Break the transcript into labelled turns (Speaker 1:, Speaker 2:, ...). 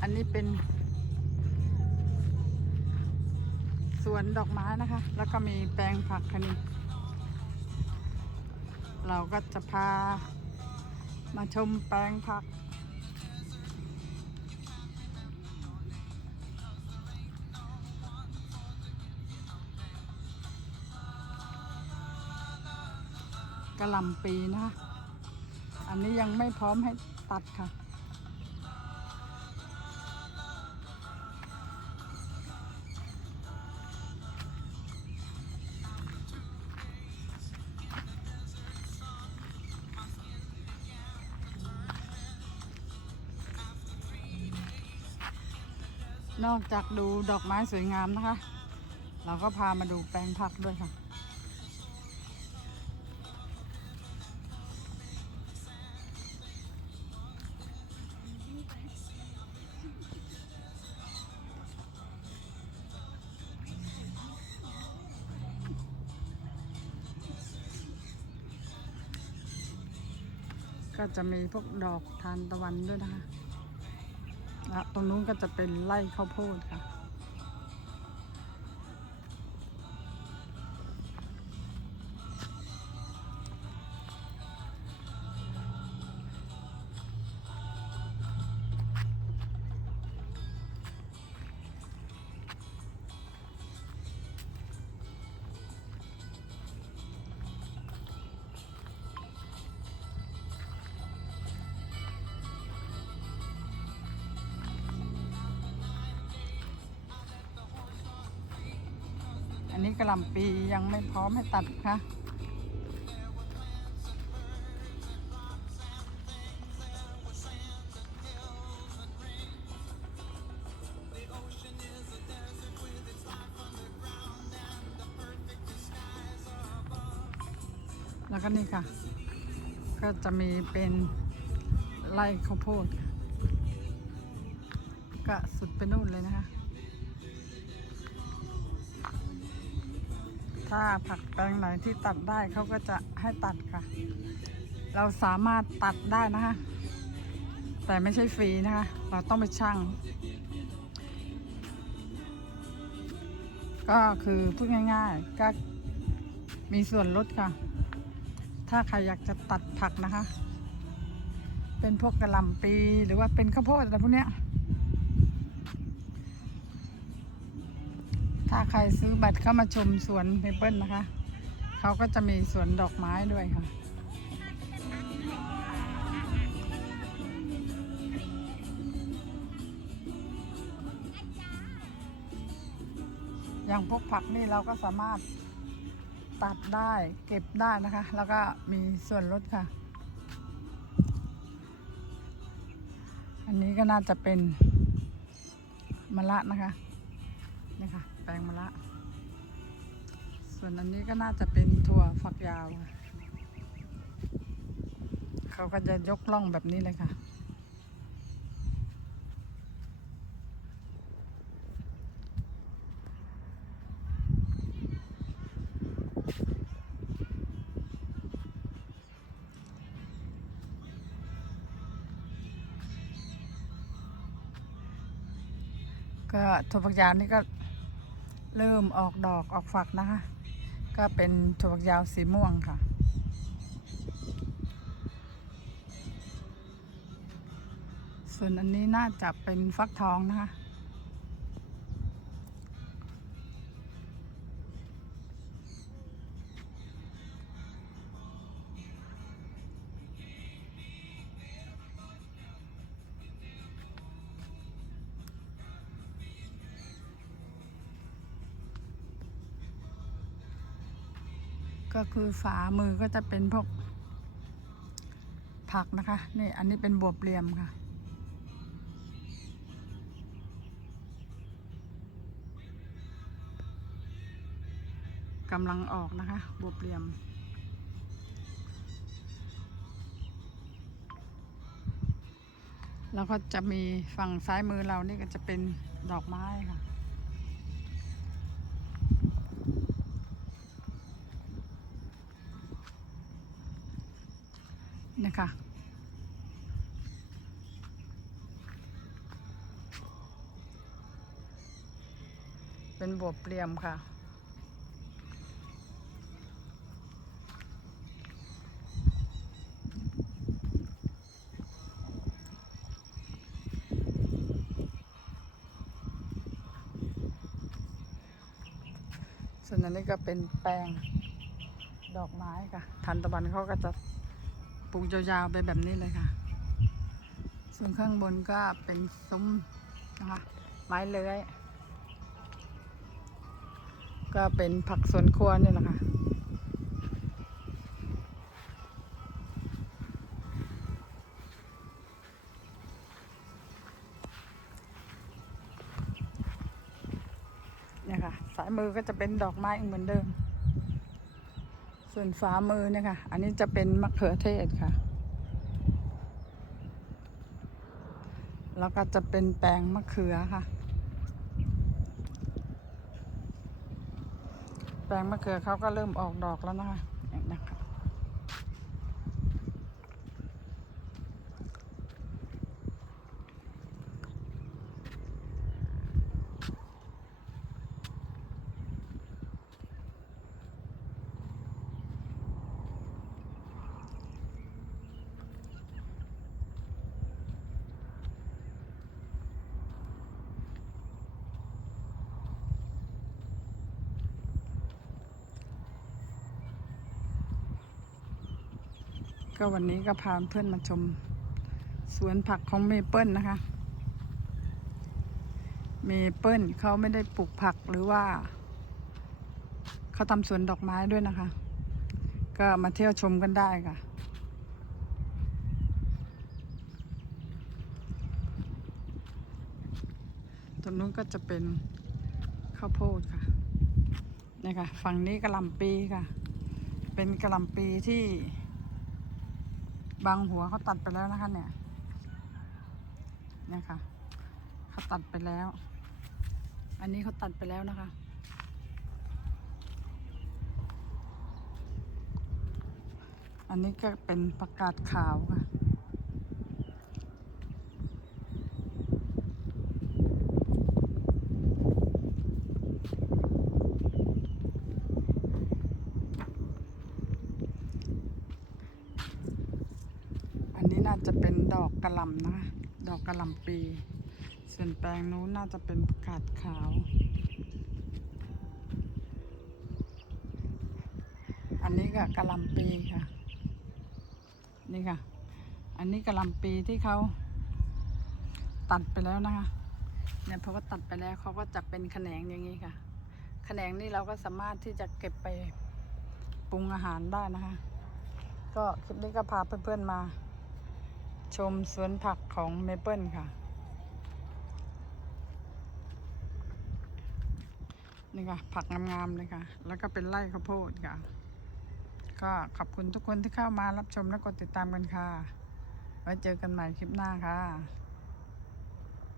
Speaker 1: อันนี้เป็น สวนดอกไม้นะคะ แล้วก็มีแปลงผักคะนี่เราก็จะพามาชมแปลงผัก กระลำปีนะคะ อันนี้ยังไม่พร้อมให้ตัดค่ะ นอกจากดูดอกไม้สวยงามนะคะ เราก็พามาดูแปลงผักด้วยค่ะ ก็จะมีพวกดอกทานตะวันด้วยนะคะ และตรงนู้นก็จะเป็นไร่ข้าวโพดค่ะ อันนี้กระหล่ำปียังไม่พร้อมให้ตัดค่ะแล้วก็นี่ค่ะ ก็จะมีเป็นไร่ข้าวโพดค่ะก็สุดไปนู่นเลยนะคะ ถ้าผักแปลงไหนที่ตัดได้เขาก็จะให้ตัดค่ะ เราสามารถตัดได้นะคะ แต่ไม่ใช่ฟรีนะคะ เราต้องไปช่าง ก็คือพูดง่ายๆก็มีส่วนลดค่ะ ถ้าใครอยากจะตัดผักนะคะ เป็นพวกกระหล่ำปีหรือว่าเป็นข้าวโพดอะไรพวกเนี้ย ถ้าใครซื้อบัตรเข้ามาชมสวนเมเปิลนะคะ เขาก็จะมีสวนดอกไม้ด้วยค่ะอย่างพวกผักนี่เราก็สามารถตัดได้เก็บได้นะคะ แล้วก็มีส่วนลดค่ะ อันนี้ก็น่าจะเป็นมะละนะคะนี่ค่ะ ลงมะละ ส่วนอันนี้ก็น่าจะเป็นถั่วฝักยาว เขาก็จะยกล่องแบบนี้เลยค่ะก็ถั่วฝักยาวนี่ก็ เริ่มออกดอกออกฝักนะคะ ก็เป็นถั่วฝักยาวสีม่วงค่ะ ส่วนอันนี้น่าจะเป็นฟักทองนะคะ ก็คือฝามือก็จะเป็นพวกผักนะคะนี่อันนี้เป็นบวบเหลี่ยมค่ะ กำลังออกนะคะ บวบเหลี่ยม แล้วก็จะมีฝั่งซ้ายมือเรานี่ก็จะเป็นดอกไม้ค่ะ นะคะ เป็นบวบเปลี่ยมค่ะ ส่วนนนี้ก็เป็นแปลงดอกไม้ค่ะ ทันตะวันเขาก็จะ ปลูกยาวๆไปแบบนี้เลยค่ะ ส่วนข้างบนก็เป็นซุ้มนะคะ ไม้เลื้อย ก็เป็นผักสวนครัวนี่แหละค่ะเนี่ยค่ะ สายมือก็จะเป็นดอกไม้เหมือนเดิม ส่วนฝามือเนี่ยค่ะอันนี้จะเป็นมะเขือเทศค่ะ แล้วก็จะเป็นแปลงมะเขือค่ะ แปลงมะเขือเขาก็เริ่มออกดอกแล้วนะคะนี่นะคะ ก็วันนี้ก็พาเพื่อนมาชม สวนผักของเมเปิลนะคะ เมเปิลเขาไม่ได้ปลูกผักหรือว่าเขาทำสวนดอกไม้ด้วยนะคะ ก็มาเที่ยวชมกันได้ค่ะตรงนู้นก็จะเป็นข้าวโพดค่ะนี่ค่ะ ฝั่งนี้กระลำปีค่ะ เป็นกระลำปีที่ บางหัวเขาตัดไปแล้วนะคะ เนี่ยเนี่ยค่ะเขาตัดไปแล้ว อันนี้เขาตัดไปแล้วนะคะ อันนี้ก็เป็นประกาศขาวค่ะ อันนี้น่าจะ เป็นดอกกระหล่ำนะ ดอกกระหล่ำปี ส่วนแปลงนู้นน่าจะเป็นประกาศขาว อันนี้ก็กระหล่ำปีค่ะ นี่ค่ะ อันนี้กระหล่ำปีที่เขาตัดไปแล้วนะคะเนี่ยเพราะว่าตัดไปแล้วเขาก็จะเป็นแขนงอย่างนี้ค่ะ แขนงนี้เราก็สามารถที่จะเก็บไปปรุงอาหารได้นะคะ ก็คลิปนี้ก็พาเพื่อนๆมา ชมสวนผักของเมเปิลค่ะ นี่ค่ะ ผักงามๆเลยค่ะ แล้วก็เป็นไร่ข้าวโพดค่ะ ก็ขอบคุณทุกคนที่เข้ามารับชมและกดติดตามกันค่ะ ไว้เจอกันใหม่คลิปหน้าค่ะ